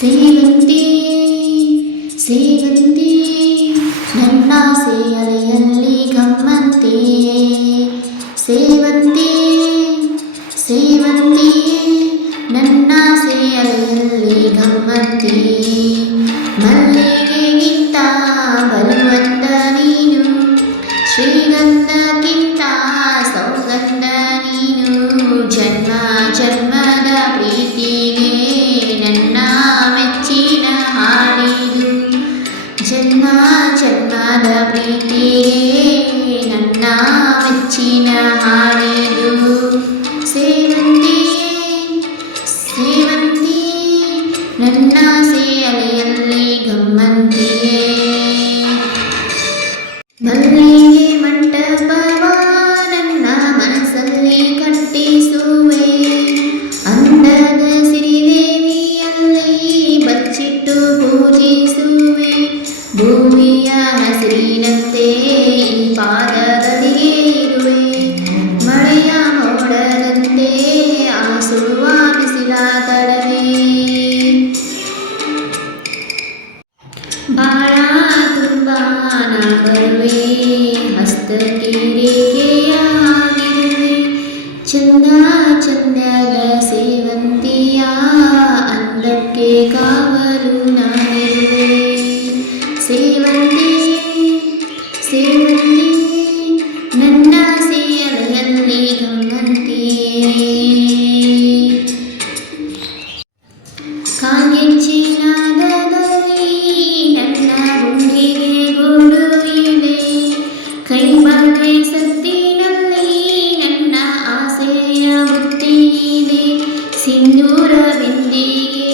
ಸೇವಂತಿ ಸೇವಂತಿ ನನ್ನಾಸೆ ಅಲೆಯಲ್ಲಿ ಗಮ್ಮಂತಿ ಸೇವಂತಿ ಸೇವಂತಿ ನನ್ನಾಸೆ ಅಲೆಯಲ್ಲಿ ಗಮ್ಮಂತಿ ಮಲ್ಲಿಗೆಗಿಂತ ಬಲವಂತ ನೀನು ಶ್ರೀಗಂಧಕ್ಕಿಂತ ಸೌಗಂಧ ನೀನು ಜನ್ಮ ಜನ್ಮದ ಪ್ರೀತಿಗೆ ನನ್ನ ಮೆಚ್ಚಿನ ಹಾಡಿದು ಜನ್ಮ ಜನ್ಮದ ಪ್ರೀತಿಗೆ ನನ್ನ ಮೆಚ್ಚಿನ ಹಾಡಿದು ಸೇವಂತಿ ಸೇವಂತಿ ನನ್ನಾಸೆ ಅಲೆಯಲ್ಲಿ ಗಮ್ಮಂತಿಯೇ ಮಲ್ಲಿಗೆ ಮಂಟಪವ ನನ್ನ ಮನಸ್ಸಲ್ಲಿ ಕಟ್ಟಿಸುವೆ ಅಂದದ ಸಿರಿದೇವಿಯಲ್ಲಿ ಬಚ್ಚಿಟ್ಟು ಪೂಜಿಸುವೆ ಭೂಮಿಯ ಹಸಿರಿನಂತೆ ಈ ಪಾದದಲ್ಲಿಯೇ ಇರುವೆ ಮಳೆಯ ಮೋಡದಂತೆ ಆಸುವ ಬಿಸಿಲ ತಡವೆ ಬಾಳ ತುಂಬ ನಾ ಬರುವೆ ಹಸ್ತಕಿರಿಕೆಯಾಗಿರುವೆ ಚಂದ ಚಂದದ ಸೇವಂತಿಯ ಅಂದಕ್ಕೆ ಕಾವಲು ನಾನಿರುವೆ ಸೇವಂತಿ ಸೇವಂತಿ ನನ್ನ ಸೇವೆಯಲ್ಲಿ ಗಮ್ಮಂತಿಯೇ ಕಾಗೆಚ್ಚಿನಾದದಲ್ಲಿ ನನ್ನ ಗುಂಡಿಗೆ ಗೂಡು ಇದೆ ಕೈ ಬಾಳೆ ಸತ್ತಿನಲ್ಲಿ ನನ್ನ ಆಸೆಯ ಬುತ್ತಿ ಇದೆ ಸಿಂಧೂರ ಬಿಂದಿಗೆ